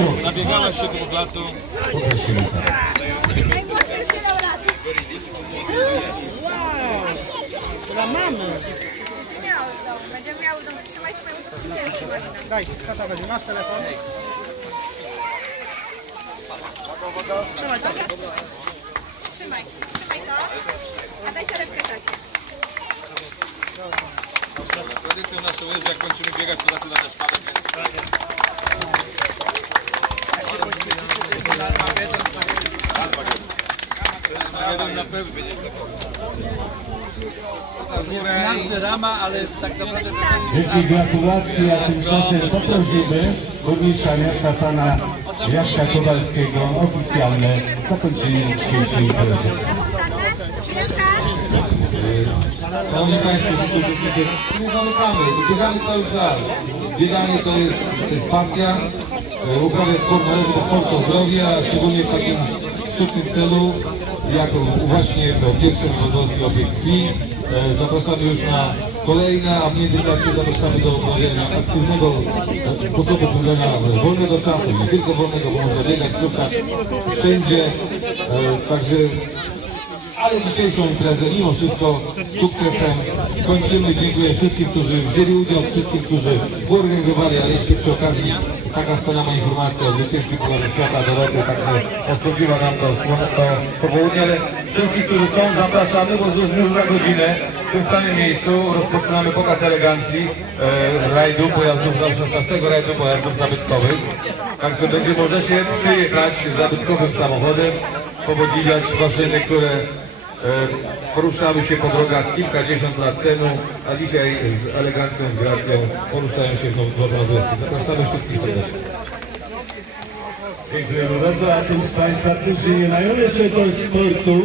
Nabiegałaś się. Najmłodszy już nie dał rady. Dla mamy. Będzie miał w domu, będzie miał w domu. Trzymajcie moją. Daj, tata będzie. Masz telefon? Trzymaj to. Trzymaj. To. A daj torebkę tacie. Tradycją naszą jest, jak kończymy biegać, to zaczyna też Jest nazwy rama, ale tak naprawdę Wielkie gratulacje, a tymczasem poprosimy burmistrza miasta pana Jacka Kowalskiego o oficjalne zakończenie dzisiejszej imprezy. Szanowni Państwo, że tu nie zamykamy, biegamy cały czas. Bieganie to jest, to jest pasja. Uprawiać sport należy do sportu zdrowia, szczególnie w takim szybkim celu, jak właśnie po pierwszym wodowskim obiekt krwi. E, Zapraszamy już na kolejne, a w międzyczasie zapraszamy do uprawiania aktywnego e, sposobu spędzania wolnego czasu, nie tylko wolnego, bo można biegać, słuchać wszędzie. E, Także ale dzisiejszą imprezę mimo wszystko sukcesem kończymy. Dziękuję wszystkim, którzy wzięli udział, wszystkim, którzy zorganizowali, ale jeszcze przy okazji taka wspaniała informacja o zwycięstwie Pucharu Świata Doroty, także osłodziła nam to, to popołudnie, ale wszystkich, którzy są, zapraszamy, bo już już za godzinę w tym samym miejscu rozpoczynamy pokaz elegancji e, rajdu pojazdów, 16 rajdu pojazdów zabytkowych. Także będzie może się przyjechać zabytkowym samochodem, powodziwiać maszyny, które Poruszały się po drogach kilkadziesiąt lat temu, a dzisiaj z elegancją, z gracją poruszają się w Nowy Zapraszamy wszystkich serdecznie. Dziękujemy bardzo, a tym z Państwa, którzy nie mają jeszcze do sportu,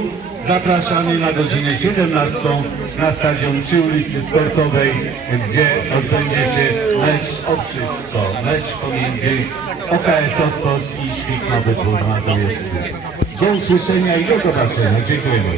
zapraszamy na godzinę 17 na stadion przy ulicy Sportowej, gdzie odbędzie się mecz o wszystko, mecz pomiędzy OKS Otpos i Świt Dwór Mazowiecki. Do usłyszenia i do zobaczenia. Dziękujemy.